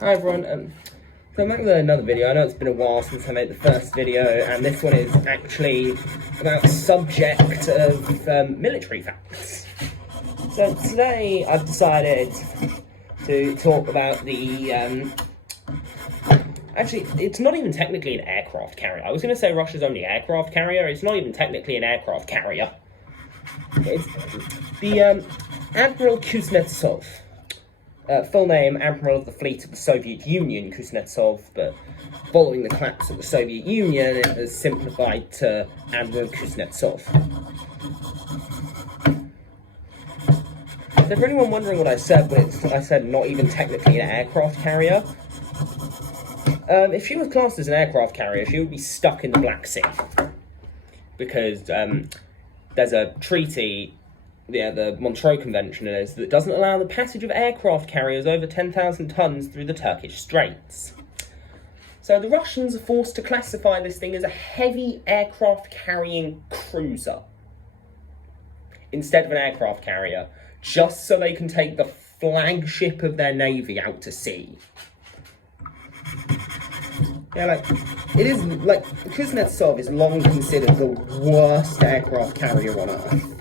Hi everyone, so I'm back with another video. I know it's been a while since I made the first video, and this one is actually about a subject of military facts. So today I've decided to talk about the, actually it's not even technically an aircraft carrier. I was going to say Russia's only aircraft carrier, it's not even technically an aircraft carrier. It's the Admiral Kuznetsov. Full name, Admiral of the Fleet of the Soviet Union, Kuznetsov, but following the collapse of the Soviet Union, it was simplified to Admiral Kuznetsov. So for anyone wondering what I said when I said not even technically an aircraft carrier, if she was classed as an aircraft carrier, she would be stuck in the Black Sea. Because there's a treaty, the Montreux Convention is, that doesn't allow the passage of aircraft carriers over 10,000 tons through the Turkish Straits. So the Russians are forced to classify this thing as a heavy aircraft carrying cruiser instead of an aircraft carrier, just so they can take the flagship of their navy out to sea. Yeah, Kuznetsov is long considered the worst aircraft carrier on Earth.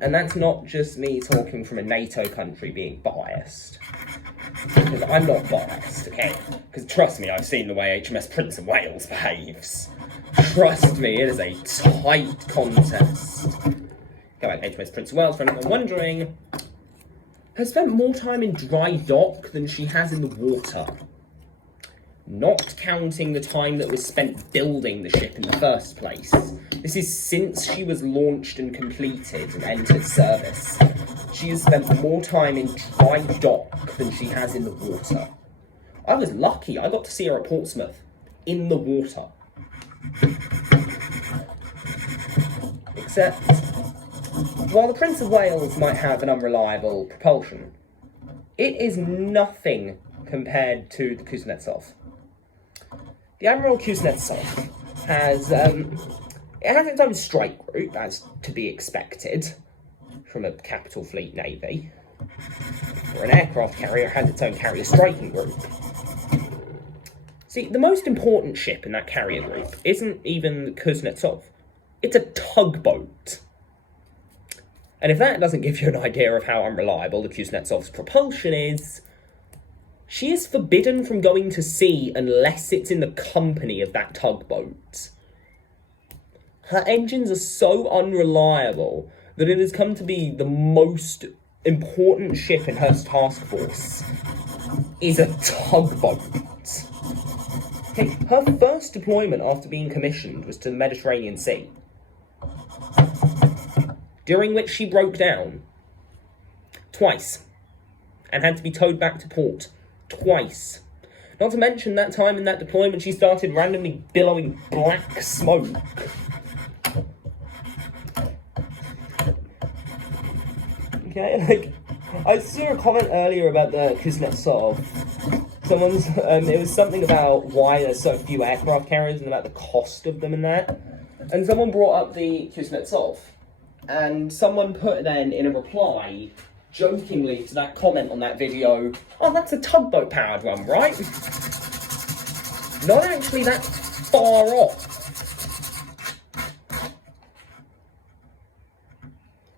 And that's not just me talking from a NATO country being biased. Because I'm not biased, okay? Because trust me, I've seen the way HMS Prince of Wales behaves. Trust me, it is a tight contest. Go back, HMS Prince of Wales, for anyone wondering, has spent more time in dry dock than she has in the water. Not counting the time that was spent building the ship in the first place. This is since she was launched and completed and entered service. She has spent more time in dry dock than she has in the water. I was lucky, I got to see her at Portsmouth, in the water. Except, while the Prince of Wales might have an unreliable propulsion, it is nothing compared to the Kuznetsov. The Admiral Kuznetsov has its own strike group, as to be expected from a capital fleet navy. Or an aircraft carrier has its own carrier striking group. See, the most important ship in that carrier group isn't even the Kuznetsov. It's a tugboat. And if that doesn't give you an idea of how unreliable the Kuznetsov's propulsion is, she is forbidden from going to sea unless it's in the company of that tugboat. Her engines are so unreliable that it has come to be the most important ship in her task force is a tugboat. Okay, her first deployment after being commissioned was to the Mediterranean Sea, during which she broke down twice and had to be towed back to port twice. Not to mention that time in that deployment she started randomly billowing black smoke. Okay, I saw a comment earlier about the Kuznetsov. It was something about why there's so few aircraft carriers and about the cost of them and that. And someone brought up the Kuznetsov. And someone put then in a reply, jokingly to that comment on that video, oh, that's a tugboat powered one, right? Not actually that far off.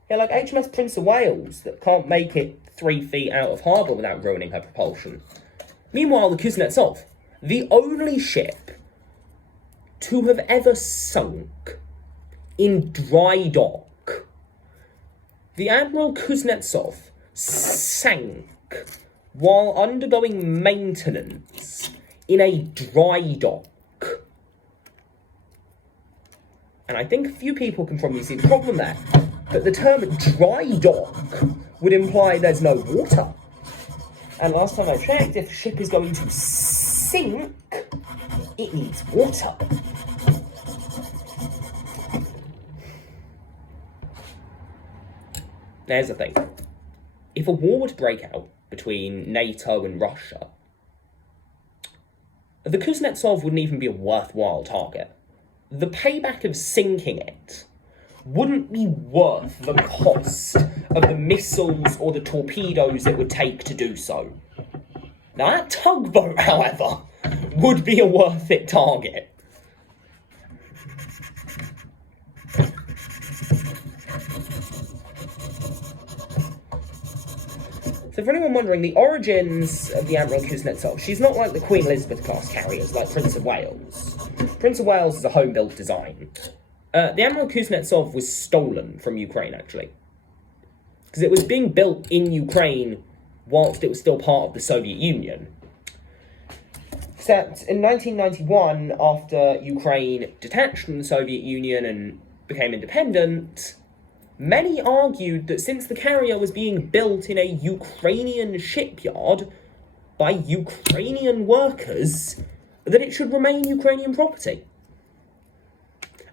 Yeah, like HMS Prince of Wales that can't make it 3 feet out of harbour without ruining her propulsion. Meanwhile, the Kuznetsov, the only ship to have ever sunk in dry dock. The Admiral Kuznetsov sank while undergoing maintenance in a dry dock. And I think a few people can probably see the problem there. But the term dry dock would imply there's no water. And last time I checked, if a ship is going to sink, it needs water. There's the thing. If a war were to break out between NATO and Russia, the Kuznetsov wouldn't even be a worthwhile target. The payback of sinking it wouldn't be worth the cost of the missiles or the torpedoes it would take to do so. Now, that tugboat, however, would be a worth it target. So for anyone wondering, the origins of the Admiral Kuznetsov, she's not like the Queen Elizabeth class carriers like Prince of Wales. Prince of Wales is a home-built design. The Admiral Kuznetsov was stolen from Ukraine, actually. Because it was being built in Ukraine whilst it was still part of the Soviet Union. Except in 1991, after Ukraine detached from the Soviet Union and became independent, many argued that since the carrier was being built in a Ukrainian shipyard by Ukrainian workers, that it should remain Ukrainian property.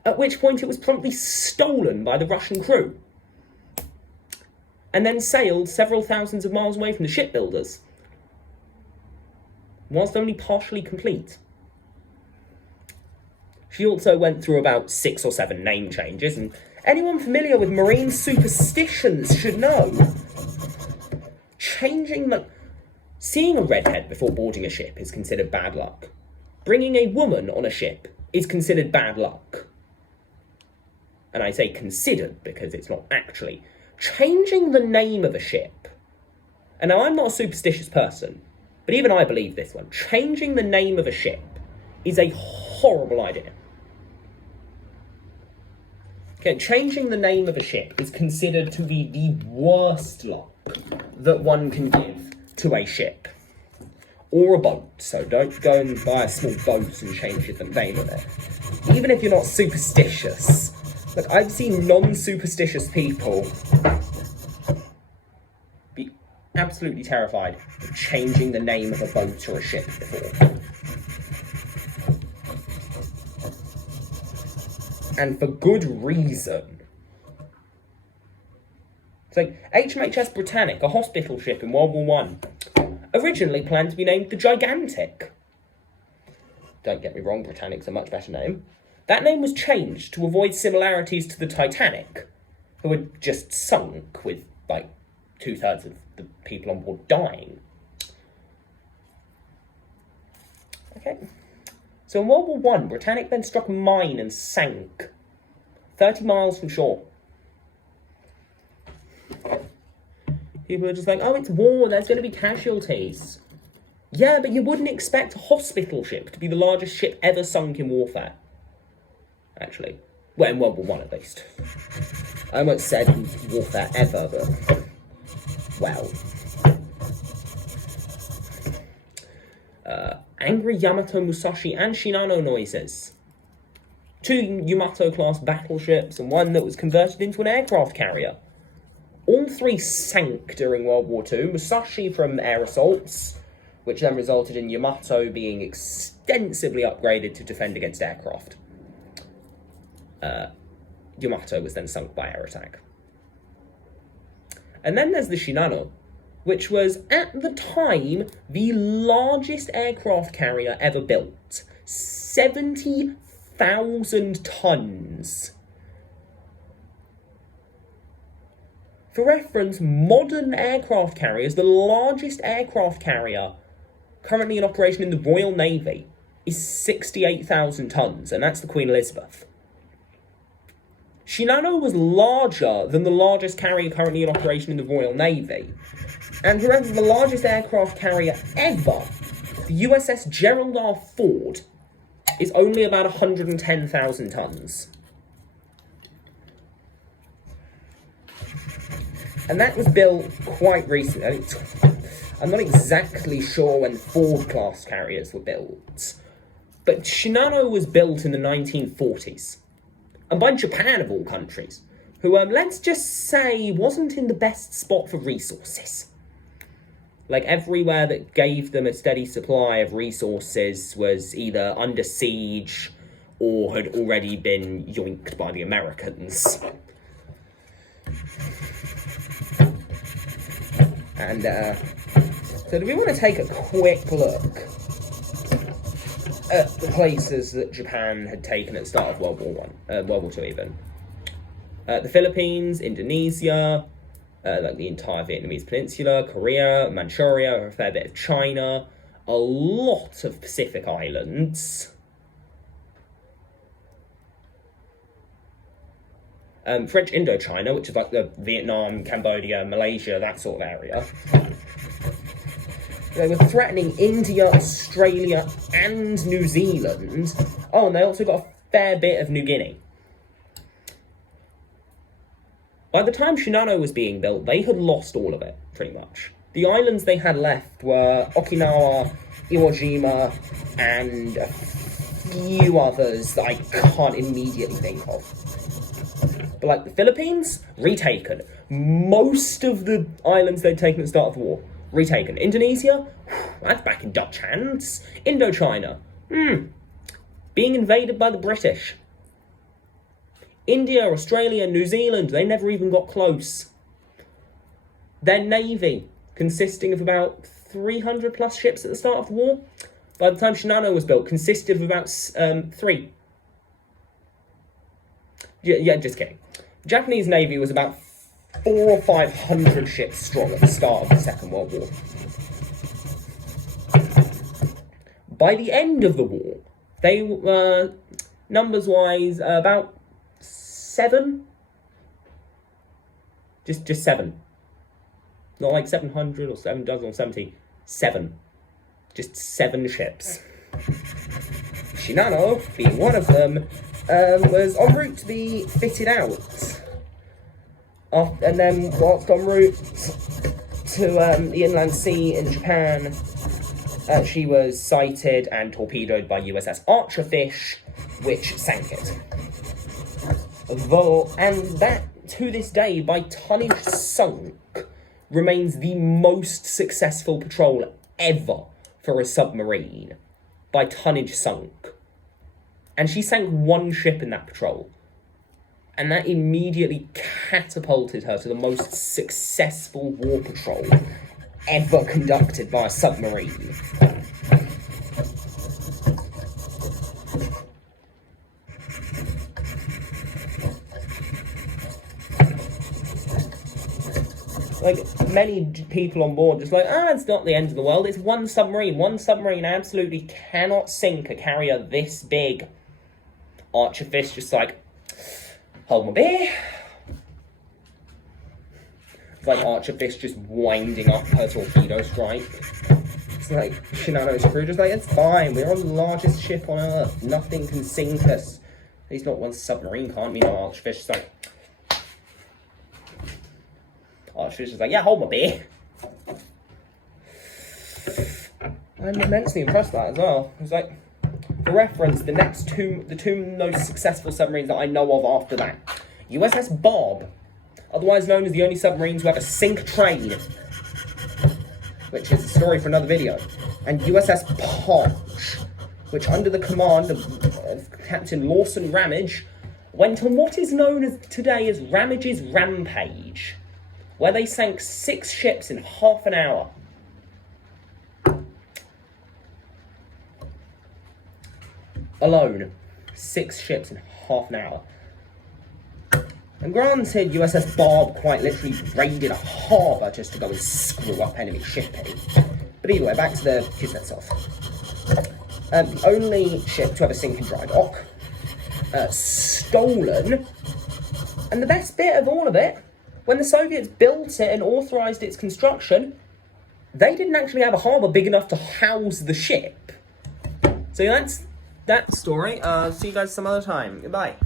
At which point it was promptly stolen by the Russian crew, and then sailed several thousands of miles away from the shipbuilders, whilst only partially complete. She also went through about 6 or 7 name changes, and anyone familiar with marine superstitions should know. Seeing a redhead before boarding a ship is considered bad luck. Bringing a woman on a ship is considered bad luck. And I say considered because it's not actually. Changing the name of a ship, and now I'm not a superstitious person, but even I believe this one. Changing the name of a ship is a horrible idea. Okay, changing the name of a ship is considered to be the worst luck that one can give to a ship. Or a boat, so don't go and buy a small boat and change the name of it. Even if you're not superstitious. Look, I've seen non-superstitious people be absolutely terrified of changing the name of a boat or a ship before. And for good reason. So, HMHS Britannic, a hospital ship in World War I, originally planned to be named the Gigantic. Don't get me wrong, Britannic's a much better name. That name was changed to avoid similarities to the Titanic, who had just sunk with, like, 2/3 of the people on board dying. Okay. So in World War I, Britannic then struck a mine and sank 30 miles from shore. People are just like, oh, it's war, there's going to be casualties. Yeah, but you wouldn't expect a hospital ship to be the largest ship ever sunk in warfare. Actually. Well, in World War I, at least. I won't say warfare ever, but... well. Angry Yamato Musashi and Shinano noises. 2 Yamato-class battleships and 1 that was converted into an aircraft carrier. All 3 sank during World War II. Musashi from air assaults, which then resulted in Yamato being extensively upgraded to defend against aircraft. Yamato was then sunk by air attack. And then there's the Shinano, which was, at the time, the largest aircraft carrier ever built. 70,000 tons. For reference, modern aircraft carriers, the largest aircraft carrier currently in operation in the Royal Navy, is 68,000 tons, and that's the Queen Elizabeth. Shinano was larger than the largest carrier currently in operation in the Royal Navy. And remember, the largest aircraft carrier ever, the USS Gerald R. Ford, is only about 110,000 tons. And that was built quite recently. I'm not exactly sure when Ford-class carriers were built, but Shinano was built in the 1940s. And by Japan, of all countries, who, let's just say, wasn't in the best spot for resources. Like, everywhere that gave them a steady supply of resources was either under siege or had already been yoinked by the Americans. And, so do we want to take a quick look at the places that Japan had taken at the start of World War II even? The Philippines, Indonesia, like the entire Vietnamese peninsula, Korea, Manchuria, a fair bit of China, a lot of Pacific islands. French Indochina, which is like the Vietnam, Cambodia, Malaysia, that sort of area. They were threatening India, Australia, and New Zealand. Oh, and they also got a fair bit of New Guinea. By the time Shinano was being built, they had lost all of it, pretty much. The islands they had left were Okinawa, Iwo Jima, and a few others that I can't immediately think of. But like the Philippines, retaken. Most of the islands they'd taken at the start of the war, retaken. Indonesia, that's back in Dutch hands. Indochina, being invaded by the British. India, Australia, New Zealand, they never even got close. Their navy, consisting of about 300 plus ships at the start of the war, by the time Shinano was built, consisted of about 3. Yeah, just kidding. The Japanese navy was about 400 or 500 ships strong at the start of the Second World War. By the end of the war, they were, numbers-wise, about 7? Just 7. Not like 700 or 7 dozen or 70. 7. Just 7 ships. Shinano, being one of them, was en route to be fitted out. And then, whilst en route to the inland sea in Japan, she was sighted and torpedoed by USS Archerfish, which sank it. And that, to this day, by tonnage sunk, remains the most successful patrol ever for a submarine. By tonnage sunk. And she sank 1 ship in that patrol. And that immediately catapulted her to the most successful war patrol ever conducted by a submarine. Like, many people on board just like, it's not the end of the world, it's one submarine. One submarine absolutely cannot sink a carrier this big. Archerfish just like, hold my beer. It's like Archerfish just winding up her torpedo strike. It's like, Shinano's crew just like, it's fine, we're on the largest ship on Earth, nothing can sink us. At least not one submarine can't, Archerfish is like, Archerfish is like, yeah, hold my beer. I'm immensely impressed with that as well. It's like, for reference, the two most successful submarines that I know of after that. USS Bob, otherwise known as the only submarine to ever sink a train, which is a story for another video. And USS Punch, which under the command of Captain Lawson Ramage, went on what is known as today as Ramage's Rampage, where they sank 6 ships in half an hour. Alone. 6 ships in half an hour. And granted, USS Bob quite literally raided a harbour just to go and screw up enemy shipping. But either way, back to the ship itself. The only ship to ever sink in dry dock. Stolen. And the best bit of all of it, when the Soviets built it and authorised its construction, they didn't actually have a harbour big enough to house the ship. So that's that story. See you guys some other time. Goodbye.